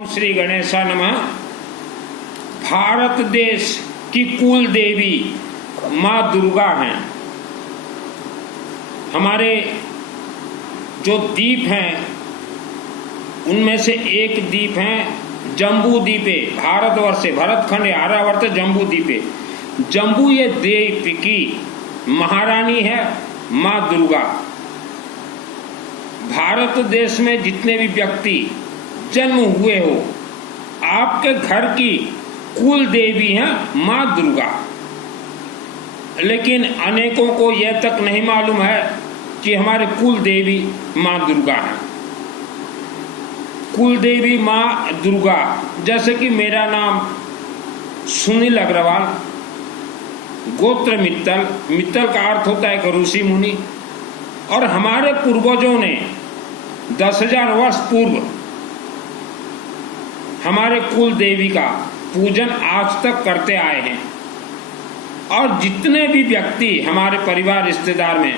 श्री गणेशा नमः। भारत देश की कुल देवी माँ दुर्गा हैं। हमारे जो द्वीप हैं उनमें से एक द्वीप हैं जम्बू द्वीपे। भारतवर्षे भरतखंडे आर्यावर्त जम्बू द्वीपे। जम्बू ये द्वीप की महारानी है माँ दुर्गा। भारत देश में जितने भी व्यक्ति जन्म हुए हो, आपके घर की कुल देवी हैं माँ दुर्गा। लेकिन अनेकों को यह तक नहीं मालूम है कि हमारे कुल देवी माँ दुर्गा है। कुल देवी माँ दुर्गा, जैसे कि मेरा नाम सुनील अग्रवाल, गोत्र मित्तल। मित्तल का अर्थ होता है कि ऋषि मुनि। और हमारे पूर्वजों ने 10,000 वर्ष पूर्व हमारे कुल देवी का पूजन आज तक करते आए हैं। और जितने भी व्यक्ति हमारे परिवार रिश्तेदार में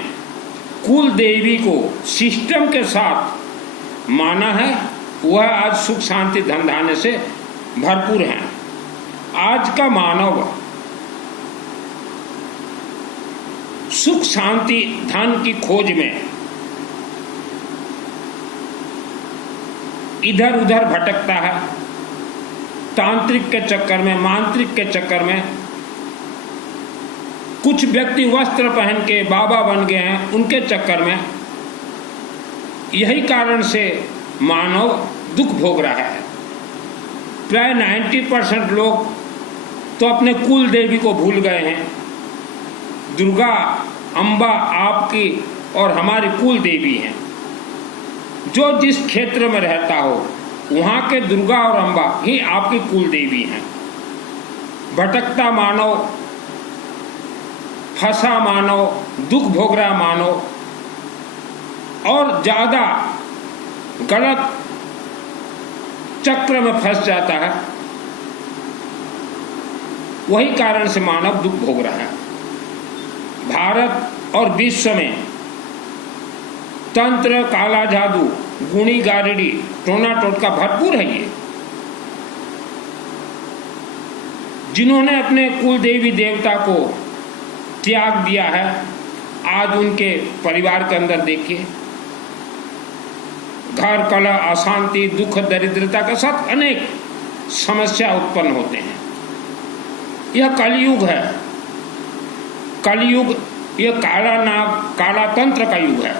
कुल देवी को सिस्टम के साथ माना है, वह आज सुख शांति धन धान्य से भरपूर हैं। आज का मानव सुख शांति धन की खोज में इधर उधर भटकता है। तांत्रिक के चक्कर में, मांत्रिक के चक्कर में। कुछ व्यक्ति वस्त्र पहन के बाबा बन गए हैं, उनके चक्कर में। यही कारण से मानव दुख भोग रहा है। प्राय 90% लोग तो अपने कुल देवी को भूल गए हैं। दुर्गा अम्बा आपकी और हमारी कुल देवी हैं। जो जिस क्षेत्र में रहता हो वहाँ के दुर्गा और अम्बा ही आपकी कुल देवी हैं। भटकता मानव, फंसा मानव, दुख भोग रहा मानव और ज़्यादा गलत चक्र में फंस जाता है, वही कारण से मानव दुख भोग रहा है। भारत और विश्व में तंत्र, काला जादू, गुणी गारड़ी, टोना टोटका भरपूर है। ये जिन्होंने अपने कुल देवी देवता को त्याग दिया है, आज उनके परिवार के अंदर देखिए घर कलह, अशांति, दुख, दरिद्रता के साथ अनेक समस्या उत्पन्न होते हैं। यह कलयुग है। कलयुग यह काला नाग, काला तंत्र का युग है।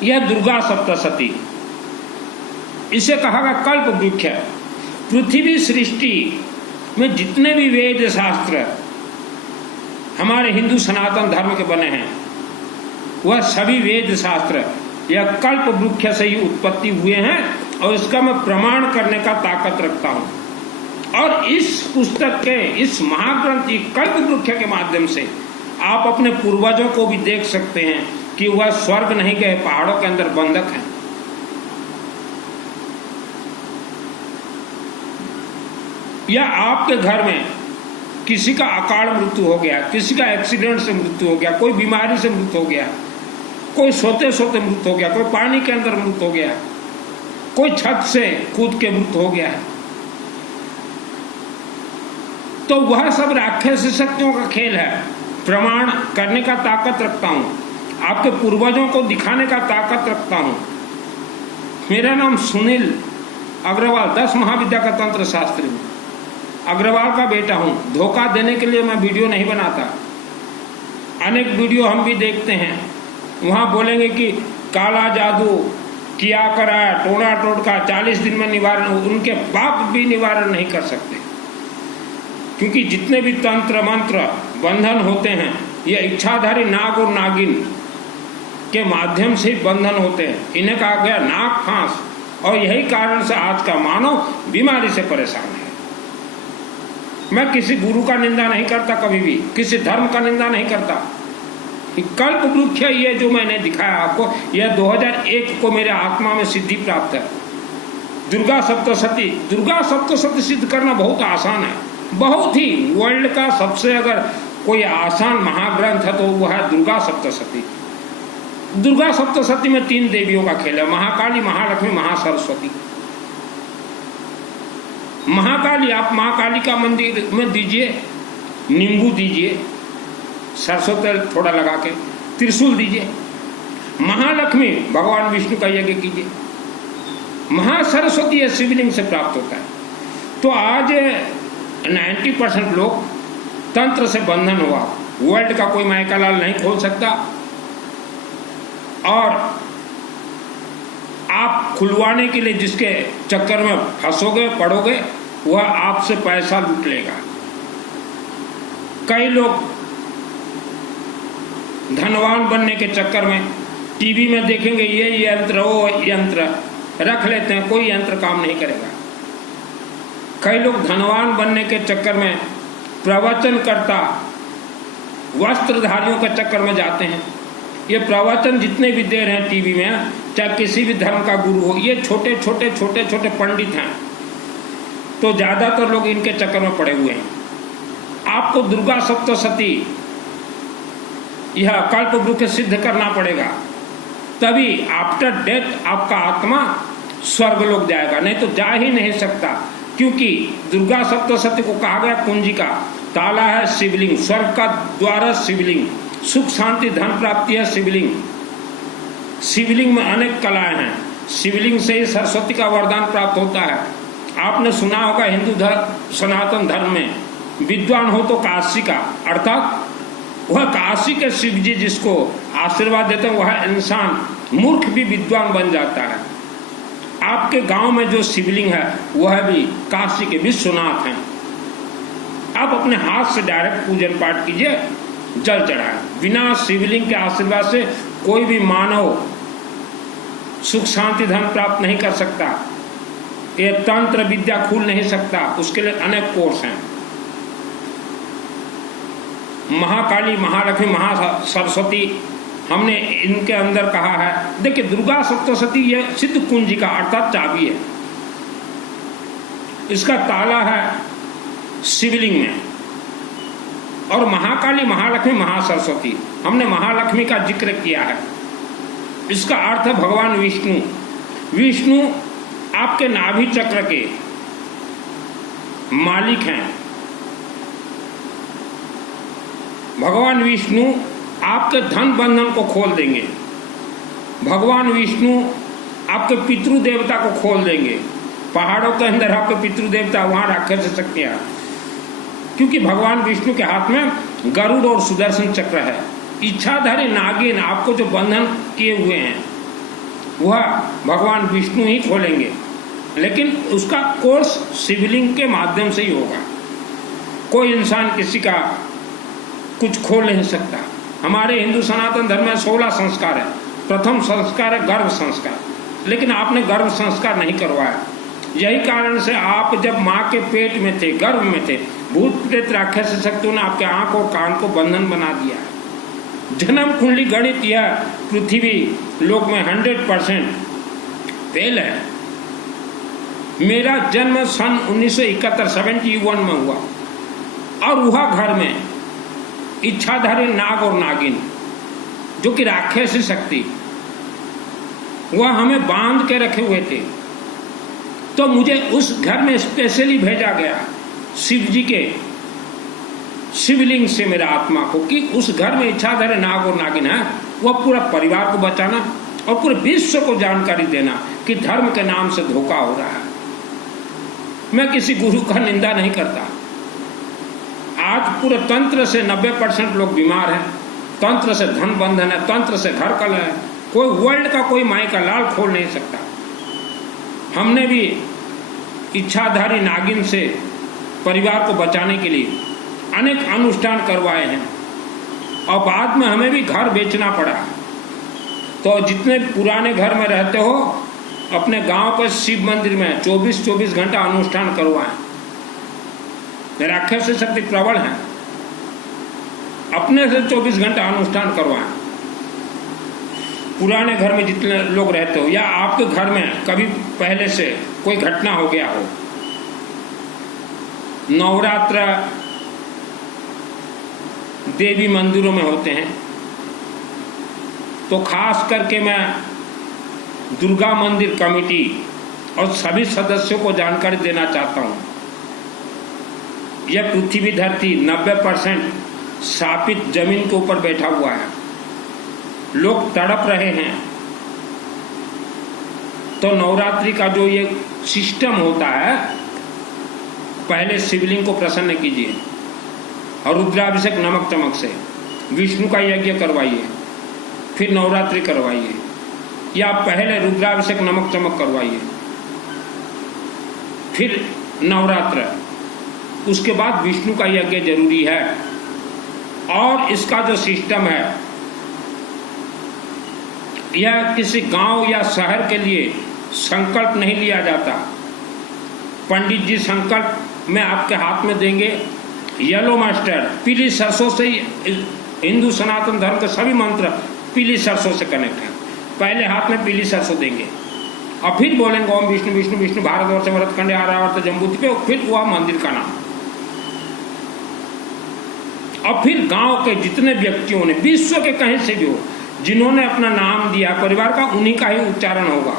यह दुर्गा सप्तशती, इसे कहा गया कल्प वृक्ष है। पृथ्वी सृष्टि में जितने भी वेद शास्त्र हमारे हिंदू सनातन धर्म के बने हैं, वह सभी वेद शास्त्र यह कल्प वृक्ष से ही उत्पत्ति हुए हैं। और इसका मैं प्रमाण करने का ताकत रखता हूं। और इस पुस्तक के, इस महाग्रंथ कल्प वृक्ष के माध्यम से आप अपने पूर्वजों को भी देख सकते हैं कि वह स्वर्ग नहीं गए, पहाड़ों के अंदर बंधक हैं। या आपके घर में किसी का अकाल मृत्यु हो गया, किसी का एक्सीडेंट से मृत्यु हो गया, कोई बीमारी से मृत्यु हो गया, कोई सोते सोते मृत्यु हो गया, कोई पानी के अंदर मृत्यु हो गया, कोई छत से कूद के मृत्यु हो गया है, तो वह सब राक्षसी शक्तियों का खेल है। प्रमाण करने का ताकत रखता हूं, आपके पूर्वजों को दिखाने का ताकत रखता हूं। मेरा नाम सुनील अग्रवाल, 10 महाविद्या का तंत्र शास्त्री हूँ। अग्रवाल का बेटा हूँ। धोखा देने के लिए मैं वीडियो नहीं बनाता। अनेक वीडियो हम भी देखते हैं, वहाँ बोलेंगे कि काला जादू किया करा, टोना टोटका 40 दिन में निवारण। उनके बाप भी निवारण नहीं कर सकते, क्योंकि जितने भी तंत्र मंत्र बंधन होते हैं, ये इच्छाधारी नाग और नागिन के माध्यम से बंधन होते हैं। इन्हें कहा गया नाग फांस। और यही कारण से आज का मानव बीमारी से परेशान है। मैं किसी गुरु का निंदा नहीं करता, कभी भी किसी धर्म का निंदा नहीं करता। कल्प वृक्ष ये जो मैंने दिखाया आपको, यह 2001 को मेरे आत्मा में सिद्धि प्राप्त है। दुर्गा सप्तशती, दुर्गा सप्तशती सिद्ध करना बहुत आसान है। बहुत ही वर्ल्ड का सबसे अगर कोई आसान महाग्रंथ है तो वह है दुर्गा सप्तशती। दुर्गा सप्तशती में 3 देवियों का खेल है, महाकाली, महालक्ष्मी, महासरस्वती। महाकाली, आप महाकाली का मंदिर में दीजिए, नींबू दीजिए, सरसों तेल थोड़ा लगा के, त्रिशूल दीजिए। महालक्ष्मी, भगवान विष्णु का यज्ञ कीजिए। महासरस्वती है, शिवलिंग से प्राप्त होता है। तो आज 90% लोग तंत्र से बंधन हुआ। वर्ल्ड का कोई मायका लाल नहीं खोल सकता, और आप खुलवाने के लिए जिसके चक्कर में फंसोगे, पड़ोगे, वह आपसे पैसा लूट लेगा। कई लोग धनवान बनने के चक्कर में टीवी में देखेंगे ये यंत्र, वो यंत्र रख लेते हैं, कोई यंत्र काम नहीं करेगा। कई लोग धनवान बनने के चक्कर में प्रवचनकर्ता, वस्त्रधारियों के चक्कर में जाते हैं। ये प्रवचन जितने भी दे रहे हैं टीवी में, चाहे किसी भी धर्म का गुरु हो, ये छोटे छोटे पंडित हैं। तो ज़्यादातर लोग इनके चक्कर में पड़े हुए हैं। आपको दुर्गा सप्तशती यह कल्प वृक्ष सिद्ध करना पड़ेगा, तभी आफ्टर डेथ आपका आत्मा स्वर्ग लोक जाएगा, नहीं तो जा ही नहीं सकता। क्योंकि दुर्गा सप्तशती को कहा गया कुंजी का ताला है शिवलिंग, स्वर्ग का द्वार है शिवलिंग, सुख शांति धन प्राप्ति है शिवलिंग। शिवलिंग में अनेक कलाएं हैं, शिवलिंग से ही सरस्वती का वरदान प्राप्त होता है। आपने सुना होगा हिंदू धर्म, सनातन धर्म में विद्वान हो तो काशी का, अर्थात वह काशी के शिव जी जिसको आशीर्वाद देते हैं, वह इंसान मूर्ख भी विद्वान बन जाता है। आपके गांव में जो शिवलिंग है वह भी काशी के विश्वनाथ हैं। आप अपने हाथ से डायरेक्ट पूजन पाठ कीजिए, जल चढ़ाएं। बिना शिवलिंग के आशीर्वाद से कोई भी मानव सुख शांति धन प्राप्त नहीं कर सकता। ये तंत्र विद्या खुल नहीं सकता, उसके लिए अनेक कोर्स हैं। महाकाली, महालक्ष्मी, महासरस्वती हमने इनके अंदर कहा है। देखिए दुर्गा सप्तशती यह सिद्ध कुंजी का अर्थात चाबी है, इसका ताला है शिवलिंग में। और महाकाली, महालक्ष्मी, महासरस्वती, हमने महालक्ष्मी का जिक्र किया है। इसका अर्थ है भगवान विष्णु। विष्णु आपके नाभि चक्र के मालिक हैं। भगवान विष्णु आपके धन बंधन को खोल देंगे। भगवान विष्णु आपके पितृ देवता को खोल देंगे। पहाड़ों के अंदर आपके पितृ देवता, वहां राक्षस शक्तियां, क्योंकि भगवान विष्णु के हाथ में गरुड़ और सुदर्शन चक्र है। इच्छाधारी नागिन आपको जो बंधन किए हुए हैं वह भगवान विष्णु ही खोलेंगे, लेकिन उसका कोर्स शिवलिंग के माध्यम से ही होगा। कोई इंसान किसी का कुछ खोल नहीं सकता। हमारे हिंदू सनातन धर्म में 16 संस्कार है। प्रथम संस्कार है गर्भ संस्कार, लेकिन आपने गर्भ संस्कार नहीं करवाया। यही कारण से आप जब माँ के पेट में थे, गर्भ में थे, भूत प्रेत राक्षस शक्तियों ने आपके आंख और कान को बंधन बना दिया। जन्म कुंडली गणित यह पृथ्वी लोक में 100% फेल है। मेरा जन्म सन 1971 में हुआ, और वह घर में इच्छाधारी नाग और नागिन जो कि राक्षसी शक्ति, वह हमें बांध के रखे हुए थे। तो मुझे उस घर में स्पेशली भेजा गया शिव जी के शिवलिंग से मेरा आत्मा को, कि उस घर में इच्छाधारी नाग और नागिन है, वह पूरा परिवार को बचाना और पूरे विश्व को जानकारी देना कि धर्म के नाम से धोखा हो रहा है। मैं किसी गुरु का निंदा नहीं करता। आज पूरे तंत्र से 90% लोग बीमार हैं, तंत्र से धन बंधन है, तंत्र से घर कलह है। कोई वर्ल्ड का कोई माई का लाल खोल नहीं सकता। हमने भी इच्छाधारी नागिन से परिवार को बचाने के लिए अनेक अनुष्ठान करवाए हैं, और बाद में हमें भी घर बेचना पड़ा। तो जितने पुराने घर में रहते हो, अपने गांव के शिव मंदिर में 24-24 घंटा अनुष्ठान करवाएं। राक्षस शक्ति प्रबल है, अपने से 24 घंटा अनुष्ठान करवाएं। पुराने घर में जितने लोग रहते हो, या आपके घर में कभी पहले से कोई घटना हो गया हो, नवरात्र देवी मंदिरों में होते हैं, तो खास करके मैं दुर्गा मंदिर कमेटी और सभी सदस्यों को जानकारी देना चाहता हूँ यह पृथ्वी धरती 90% श्रापित जमीन के ऊपर बैठा हुआ है, लोग तड़प रहे हैं। तो नवरात्रि का जो ये सिस्टम होता है, पहले शिवलिंग को प्रसन्न कीजिए और रुद्राभिषेक नमक चमक से विष्णु का यज्ञ करवाइए, फिर नवरात्रि करवाइए, या पहले रुद्राभिषेक नमक चमक करवाइए, फिर नवरात्र, उसके बाद विष्णु का यज्ञ जरूरी है। और इसका जो सिस्टम है, यह किसी गांव या शहर के लिए संकल्प नहीं लिया जाता। पंडित जी संकल्प में आपके हाथ में देंगे येलो मस्टर्ड, पीली सरसों से ही हिंदू सनातन धर्म के सभी मंत्र पीली सरसों से कनेक्ट है। पहले हाथ में पीली सरसों देंगे और फिर बोलेंगे ओम विष्णु विष्णु विष्णु भारतवर्ष भरतखंडे आर्यावर्त जम्बूद्वीप पे, फिर वह मंदिर का नाम। और फिर गांव के जितने व्यक्तियों ने, विश्व के कहीं से भी हो, जिन्होंने अपना नाम दिया परिवार का, उन्हीं का ही उच्चारण होगा।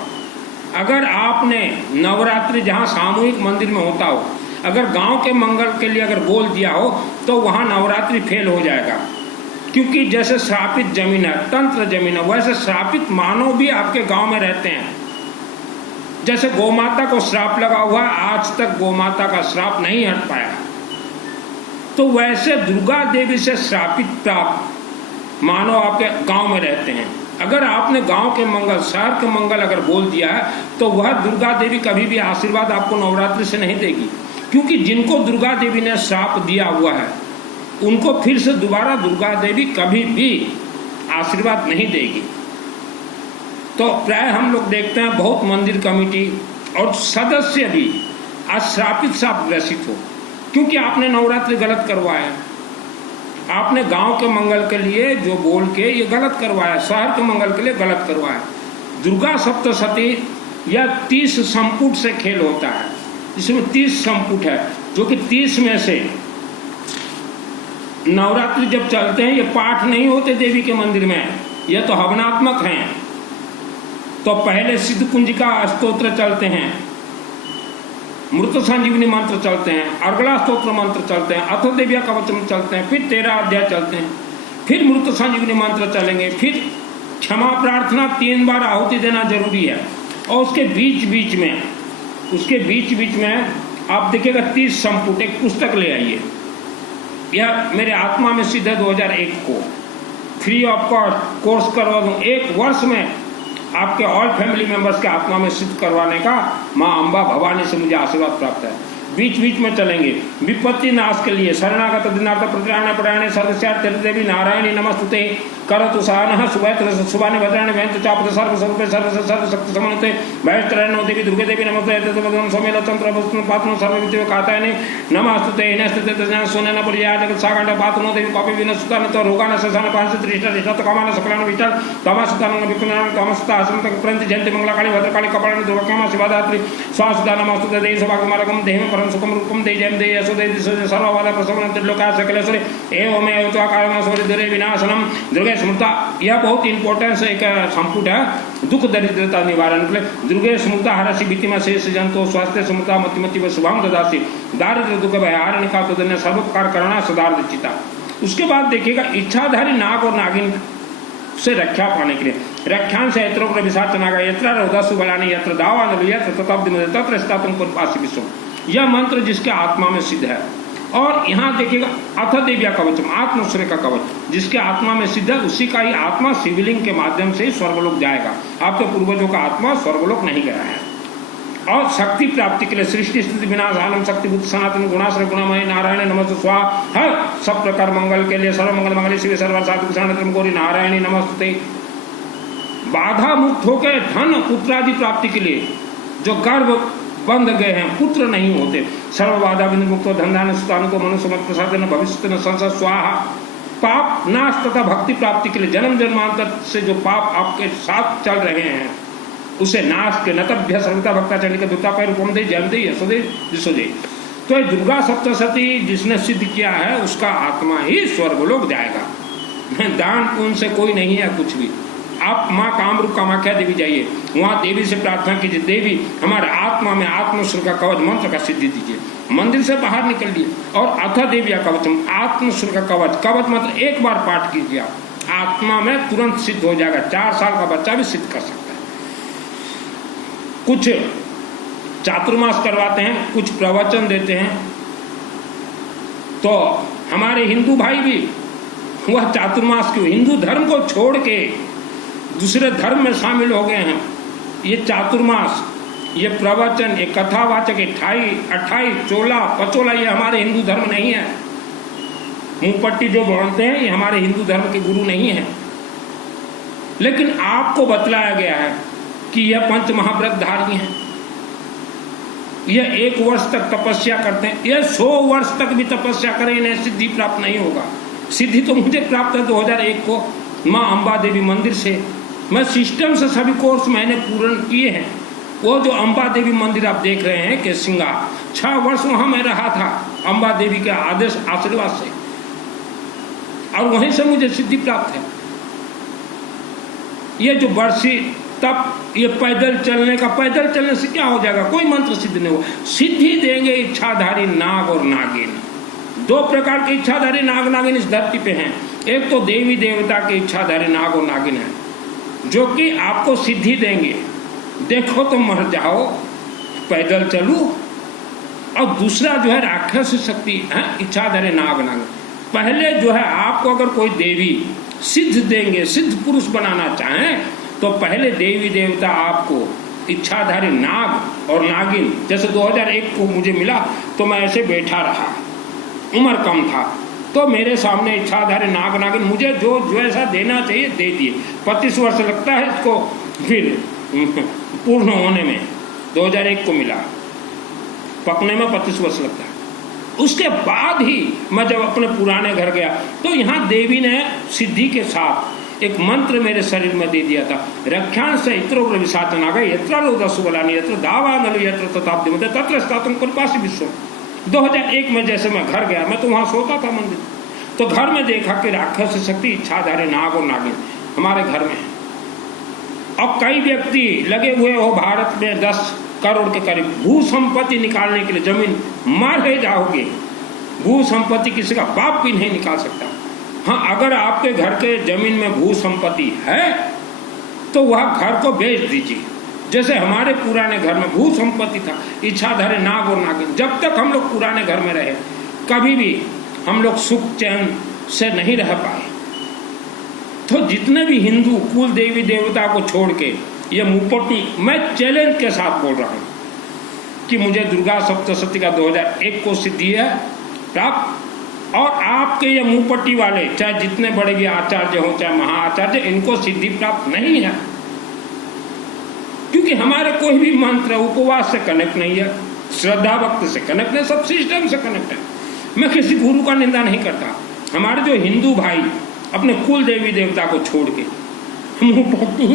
अगर आपने नवरात्रि जहां सामूहिक मंदिर में होता हो, अगर गांव के मंगल के लिए अगर बोल दिया हो, तो वहां नवरात्रि फेल हो जाएगा। क्योंकि जैसे श्रापित जमीन है, तंत्र जमीन है, वैसे श्रापित मानव भी आपके गांव में रहते हैं। जैसे गौमाता को श्राप लगा हुआ, आज तक गौमाता का श्राप नहीं हट पाया, तो वैसे दुर्गा देवी से श्रापित प्राप्त मानव आपके गांव में रहते हैं। अगर आपने गांव के मंगल, शहर के मंगल अगर बोल दिया है, तो वह दुर्गा देवी कभी भी आशीर्वाद आपको नवरात्रि से नहीं देगी। क्योंकि जिनको दुर्गा देवी ने श्राप दिया हुआ है, उनको फिर से दोबारा दुर्गा देवी कभी भी आशीर्वाद नहीं देगी। तो प्राय हम लोग देखते हैं बहुत मंदिर कमेटी और सदस्य भी आज श्रापित साप ग्रसित हो, क्योंकि आपने नवरात्रि गलत करवाया। आपने गांव के मंगल के लिए जो बोल के ये गलत करवाया, शहर के मंगल के लिए गलत करवाया। दुर्गा सप्तशती या 30 संपुट से खेल होता है, इसमें 30 संपुट है, जो कि 30 में से नवरात्रि जब चलते हैं, ये पाठ नहीं होते देवी के मंदिर में, यह तो हवनात्मक हैं। तो पहले सिद्ध कुंजिका स्तोत्र चलते हैं, मृत संजीवनी मंत्र चलते हैं, अर्गला स्तोत्र मंत्र चलते हैं, अथ देव्या कवचम चलते हैं, फिर 13 अध्याय चलते हैं, फिर मृत संजीवनी मंत्र चलेंगे, फिर क्षमा प्रार्थना 3 बार आहुति देना जरूरी है। और उसके बीच बीच में आप देखिएगा 30 संपुट, एक पुस्तक ले आइए। यह मेरे आत्मा में सिद्ध है 2001 को, फ्री ऑफ कॉस्ट कोर्स करवा दूँ। 1 वर्ष में आपके ऑल फैमिली मेंबर्स के आत्मा में सिद्ध करवाने का माँ अम्बा भवानी से मुझे आशीर्वाद प्राप्त है। बीच बीच में चलेंगे विपत्ति नाश के लिए शरणागत दिनार्थ प्रत्यायण परायणे सर्वस्यात् देवी नारायणी नमस्तुते करतु सानः सुभानि भद्राणि भयन्तु चापद सर्व स्वरूपे सर्व शक्ति समन्विते भयस्त्रयणो देवी दुर्गे देवी नमस्ते तद्वदनं सोमेन तंत्र वस्तुन पात्रो सर्व विद्यो कातायने नमस्तुते नस्तुते तज्ञान सोनेन पर्याय जगत सागंड पात्रो देवी पापे विनसुतान तो रोगान ससान पांच त्रिष्ठा रिष्ठा कामान सकलान विष्टा तमसतान विपुनान तमसता असंत प्रंति जयंती मंगलाकाली भद्रकाली कपालनि दुर्गामा शिवाधात्री स्वासुदा नमस्तुते देहि सभागमारकम देहि परम सुखम रूपम दे जयम दे यशो दे सर्ववादा प्रसन्न त्रिलोका सकलेश्वरी एवमेव त्वाकारम सूर्य दुरे विनाशनम दुर्गे स्मृता। यह बहुत इंपॉर्टेंस एक संपुट है दुख दरिद्रता निवारण के लिए। दुर्गे स्मृता हरसी भीतिमा शेष जंतो स्वास्थ्य स्मृता मतिमति व शुभम ददासी दारिद्र दुख भयहार निका तो धन्य सर्वोपकार करना सदार्थ चिता। उसके बाद देखिएगा इच्छाधारी नाग और नागिन से रक्षा पाने के लिए रक्षान से यत्रो प्रविशाच नागा यत्र रोदसु बलानि यत्र दावान यत्र ततब्दिम तत्र स्थातुम कुर्पासि विश्व। यह मंत्र जिसके आत्मा में सिद्ध है। और यहाँ देखिएगा अथ देव्या कवचम आत्मश्रेय का कवच जिसके आत्मा में सिद्ध है, उसी का ही आत्मा शिवलिंग के माध्यम से ही स्वर्गलोक जाएगा। आपके पूर्वजों का आत्मा स्वर्गलोक नहीं गया है। और शक्ति प्राप्ति के लिए सृष्टि स्थिति विनाश आलम शक्तिभूत सनातन गुणाश्रय गुणामय नारायण नमस्ते स्वाहा। हर सब प्रकार मंगल के लिए सर्व मंगल मंगल शिव सर्व साधु शरण गौरी नारायणी नमस्ते। बाधा मुक्त होकर धन पुत्रादि प्राप्ति के लिए जो गर्भ बंध गए हैं, पुत्र नहीं होते, सर्व बाधा बिंदु मुक्त धनधान सुतान को मनुष्य मत प्रसादन भविष्य संसद स्वाहा। पाप नाश तथा भक्ति प्राप्ति के लिए जन्म जन्मांतर से जो पाप आपके साथ चल रहे हैं उसे नाश के नतभ्य सर्वता भक्ता चंडी दुता पर रूपम दे जयम दे यशोदे जिसोदे। तो ये दुर्गा सप्तशती जिसने सिद्ध किया है उसका आत्मा ही स्वर्गलोक जाएगा। दान पुण्य से कोई नहीं है कुछ भी। आप माँ कामरूप कामाख्या देवी जाइए, वहाँ देवी से प्रार्थना कीजिए, देवी हमारे आत्मा में आत्मशूल का कवच मंत्र का सिद्धि दीजिए। मंदिर से बाहर निकलिए और अथ देवी कवचम आत्मशूल का कवच, कवच मंत्र एक बार पाठ कीजिए, आप आत्मा में तुरंत सिद्ध हो जाएगा। 4 साल का बच्चा भी सिद्ध कर सकता है। कुछ चातुर्मास करवाते हैं, कुछ प्रवचन देते हैं, तो हमारे हिंदू भाई भी वह चातुर्मास क्यों, हिंदू धर्म को छोड़ के दूसरे धर्म में शामिल हो गए हैं। ये चातुर्मास, ये प्रवचन, ये कथावाचक, 28 चोला पचोला, ये हमारे हिंदू धर्म नहीं है। मुंहपट्टी जो बोलते हैं ये हमारे हिंदू धर्म के गुरु नहीं है। लेकिन आपको बतलाया गया है कि यह पंच महाव्रतधारी हैं, यह 1 वर्ष तक तपस्या करते हैं, यह 100 वर्ष तक भी तपस्या करें, इन्हें सिद्धि प्राप्त नहीं होगा। सिद्धि तो मुझे प्राप्त है 2001 को माँ अम्बा देवी मंदिर से। मैं सिस्टम से सभी कोर्स मैंने पूर्ण किए हैं। वो जो अम्बा देवी मंदिर आप देख रहे हैं कि सिंगा, 6 वर्ष वहाँ मैं रहा था अम्बा देवी के आदेश आशीर्वाद से, और वहीं से मुझे सिद्धि प्राप्त है। ये जो बरसी तब, ये पैदल चलने का, पैदल चलने से क्या हो जाएगा, कोई मंत्र सिद्ध नहीं हो। सिद्धि देंगे इच्छाधारी नाग और नागिन। 2 प्रकार के इच्छाधारी नाग नागिन इस धरती पे हैं। एक तो देवी देवता के इच्छाधारी नाग और नागिन है, जो कि आपको सिद्धि देंगे, देखो तो मर जाओ, पैदल चलो। और दूसरा जो है राक्षस शक्ति है, इच्छाधारी नाग नागिन। पहले जो है आपको अगर कोई देवी सिद्ध देंगे, सिद्ध पुरुष बनाना चाहें, तो पहले देवी देवता आपको इच्छाधारी नाग और नागिन, जैसे 2001 को मुझे मिला तो मैं ऐसे बैठा रहा, उम्र कम था, तो मेरे सामने इच्छाधारी नाग नागिन मुझे जो जैसा देना चाहिए दे दिए। 25 वर्ष लगता है इसको फिर पूर्ण होने में, 2001 को मिला, पकने में 25 वर्ष लगता है। उसके बाद ही मैं जब अपने पुराने घर गया तो यहाँ देवी ने सिद्धि के साथ एक मंत्र मेरे शरीर में दे दिया था, रक्षान से इत्रो विशाचन आ गए, यत्र लोदसुबलानी यत्र दावानल यत्र तथाब्दि मध्य तत्र स्थातुम कृपासि विश्व। 2001 में जैसे मैं घर गया, मैं तो वहाँ सोता था मंदिर, तो घर में देखा कि राक्षस शक्ति इच्छाधारी नाग और नागिन हमारे घर में है। अब कई व्यक्ति लगे हुए हो भारत में 10 करोड़ के करीब भू संपत्ति निकालने के लिए, जमीन मार ही जाओगे, भू संपत्ति किसी का बाप भी नहीं निकाल सकता। हाँ, अगर आपके घर के जमीन में भू संपत्ति है तो वह घर को बेच दीजिए। जैसे हमारे पुराने घर में भू संपत्ति था, इच्छाधारी नाग और नागिन। जब तक हम लोग पुराने घर में रहे, कभी भी हम लोग सुख चैन से नहीं रह पाए। तो जितने भी हिंदू कुल देवी देवता को छोड़ के, ये मुंहपट्टी, मैं चैलेंज के साथ बोल रहा हूँ कि मुझे दुर्गा सप्तशती का 2001 को सिद्धि है प्राप्त, और आपके ये मुंहपट्टी वाले चाहे जितने बड़े भी आचार्य हो, चाहे महाआचार्य, इनको सिद्धि प्राप्त नहीं है, क्योंकि हमारे कोई भी मंत्र उपवास से कनेक्ट नहीं है, श्रद्धा भक्ति से कनेक्ट नहीं, सब सिस्टम से कनेक्ट है। मैं किसी गुरु का निंदा नहीं करता। हमारे जो हिंदू भाई अपने कुल देवी देवता को छोड़ के मुंहपट्टी,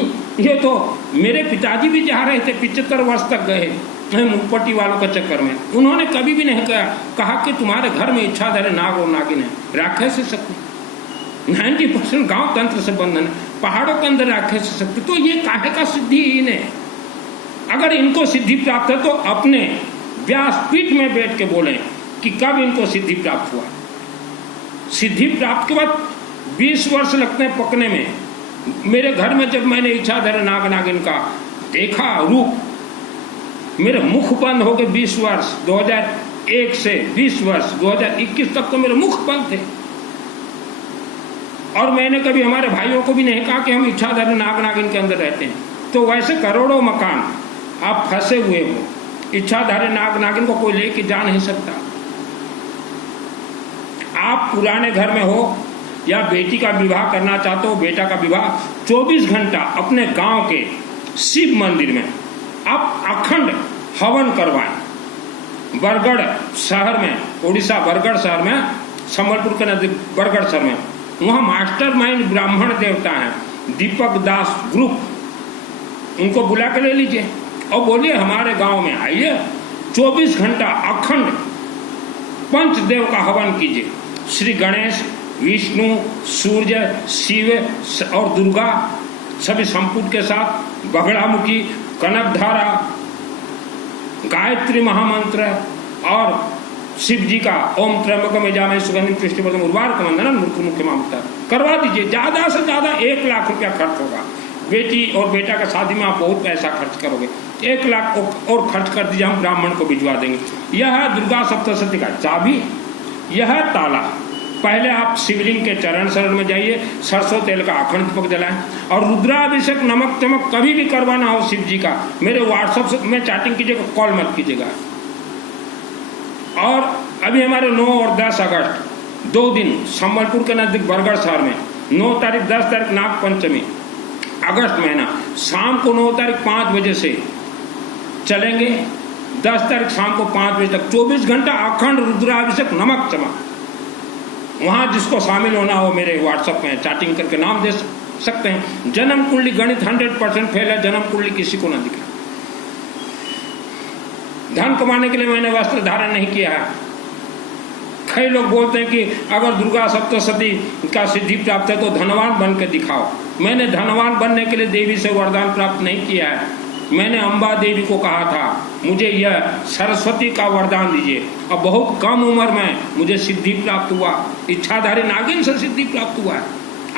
ये तो मेरे पिताजी भी जा रहे थे, 75 वर्ष तक गए मुंहपट्टी वालों के चक्कर में। उन्होंने कभी भी नहीं कहा कि तुम्हारे घर में इच्छाधारी नाग और नागिन है, राक्षस शक्ति। 90% गांव तंत्र से बंधन है, पहाड़ों के अंदर राक्षस शक्ति। तो ये काहे का सिद्धि इन्हें, अगर इनको सिद्धि प्राप्त है तो अपने व्यासपीठ में बैठ के बोलें कि कब इनको सिद्धि प्राप्त हुआ। सिद्धि प्राप्त के बाद 20 वर्ष लगते हैं पकने में। मेरे घर में जब मैंने इच्छाधारी नाग नागिन का देखा रूप, मेरे मुख बंद हो गए 20 वर्ष, 2001 से 20 वर्ष 2021 तक तो मेरे मुख बंद थे। और मैंने कभी हमारे भाइयों को भी नहीं कहा कि हम इच्छाधारी नाग नागिन के अंदर रहते हैं। तो वैसे करोड़ों मकान आप फंसे हुए हो, इच्छाधारी नाग नागिन को कोई लेके जा नहीं सकता। आप पुराने घर में हो या बेटी का विवाह करना चाहते हो, बेटा का विवाह, 24 घंटा अपने गांव के शिव मंदिर में आप अखंड हवन करवाएं। बरगढ़ शहर में, उड़ीसा बरगढ़ शहर में, संबलपुर के नजदीक बरगढ़ शहर में, वहाँ मास्टरमाइंड ब्राह्मण देवता हैं दीपक दास ग्रुप, उनको बुला के ले लीजिए और बोलिए हमारे गांव में आइए, 24 घंटा अखंड पंचदेव का हवन कीजिए। श्री गणेश, विष्णु, सूर्य, शिव और दुर्गा, सभी संपुट के साथ बगड़ामुखी, कनकधारा, गायत्री महामंत्र और शिव जी का ओम त्र्यंबकम यजामहे सुगंधिं पुष्टिवर्धनम उर्वारुकमिव बन्धनान् मृत्युमुख्यमामृतात् करवा दीजिए। ज़्यादा से ज़्यादा 1 लाख रुपया खर्च होगा। बेटी और बेटा का शादी में आप बहुत पैसा खर्च करोगे, 1 लाख और खर्च कर दीजिए, हम ब्राह्मण को भिजवा देंगे। यह है दुर्गा सप्तशती का चाबी, यह है ताला। पहले आप शिवलिंग के चरण शरण में जाइए, सरसों तेल का अखंड दीपक जलाएं और रुद्राभिषेक नमक चमक कभी भी करवाना हो शिव जी का, मेरे व्हाट्सएप में चैटिंग कीजिएगा, कॉल मत कीजिएगा। और अभी हमारे 9 और 10 अगस्त 2 दिन संबलपुर के नजदीक बरगढ़ शहर में 9 तारीख 10 तारीख नाग पंचमी अगस्त महीना, शाम को 9 तारीख 5 बजे से चलेंगे, 10 तारीख शाम को 5 बजे तक 24 घंटा अखंड रुद्राभिषेक नमक चमक। वहाँ जिसको शामिल होना हो मेरे व्हाट्सएप में चैटिंग करके नाम दे सकते हैं। जन्म कुंडली गणित 100% फेल है, जन्म कुंडली किसी को ना दिखे। धन कमाने के लिए मैंने वस्त्र धारण नहीं किया है। कई लोग बोलते हैं कि अगर दुर्गा सप्तशती का सिद्धि प्राप्त है तो धनवान बन के दिखाओ। मैंने धनवान बनने के लिए देवी से वरदान प्राप्त नहीं किया है। मैंने अम्बा देवी को कहा था मुझे यह सरस्वती का वरदान दीजिए, और बहुत कम उम्र में मुझे सिद्धि प्राप्त हुआ। इच्छाधारी नागिन से सिद्धि प्राप्त हुआ है।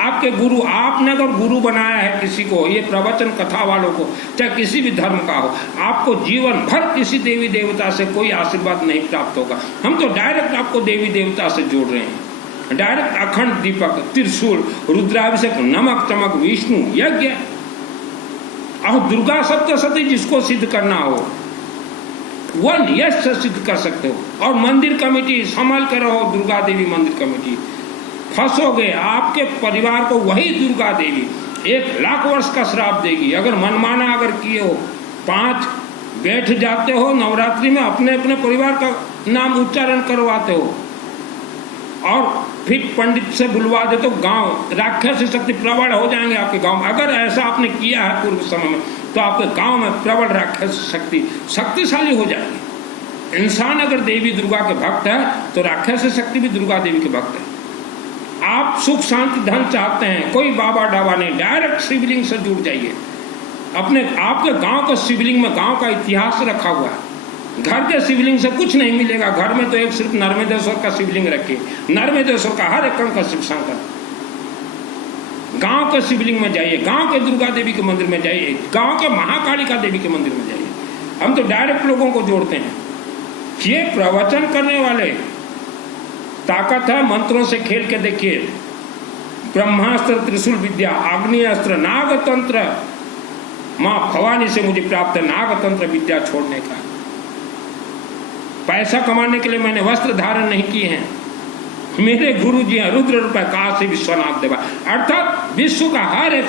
आपके गुरु, आपने अगर गुरु बनाया है किसी को, ये प्रवचन कथा वालों को, चाहे किसी भी धर्म का हो, आपको जीवन भर किसी देवी देवता से कोई आशीर्वाद नहीं प्राप्त होगा। हम तो डायरेक्ट आपको देवी देवता से जोड़ रहे हैं। डायरेक्ट अखंड दीपक, त्रिशूल, रुद्राभिषेक, नमक चमक, विष्णु यज्ञ और दुर्गा सप्तशती जिसको सिद्ध करना हो वह यश से सिद्ध कर सकते हो। और मंदिर कमेटी संभाल कर रहो, दुर्गा देवी मंदिर कमेटी। फंसोगे, आपके परिवार को वही दुर्गा देवी 1 लाख वर्ष का श्राप देगी। अगर मनमाना अगर किए हो, 5 बैठ जाते हो नवरात्रि में, अपने अपने परिवार का नाम उच्चारण करवाते हो और फिर पंडित से बुलवा दे तो गांव राक्षस शक्ति प्रबल हो जाएंगे आपके गांव में। अगर ऐसा आपने किया है पूर्व समय में तो आपके गांव में प्रबल राक्षस शक्ति शक्तिशाली हो जाएगी। इंसान अगर देवी दुर्गा के भक्त है तो राक्षस शक्ति भी दुर्गा देवी के भक्त है। आप सुख शांति धन चाहते हैं, कोई बाबा डाबा नहीं, डायरेक्ट शिवलिंग से जुड़ जाइए। अपने आपके गांव के शिवलिंग में गांव का इतिहास रखा हुआ है। घर के शिवलिंग से कुछ नहीं मिलेगा। घर में तो एक सिर्फ नर्मदेश्वर का शिवलिंग रखिए, नर्मदेश्वर का हर एक का शिव शंकर। गांव के शिवलिंग में जाइए, गांव के दुर्गा देवी के मंदिर में जाइए, गांव के महाकालिका देवी के मंदिर में जाइए। हम तो डायरेक्ट लोगों को जोड़ते हैं। ये प्रवचन करने वाले ताकत है, मंत्रों से खेल के देखिए। ब्रह्मास्त्र, त्रिशूल विद्या, आग्नेयास्त्र, नागतंत्र, माँ भवानी से मुझे प्राप्त है नागतंत्र विद्या छोड़ने का। पैसा कमाने के लिए मैंने वस्त्र धारण नहीं किए हैं। मेरे गुरु जी हैं रुद्र रूप काशी विश्वनाथ देवा, अर्थात विश्व का हर एक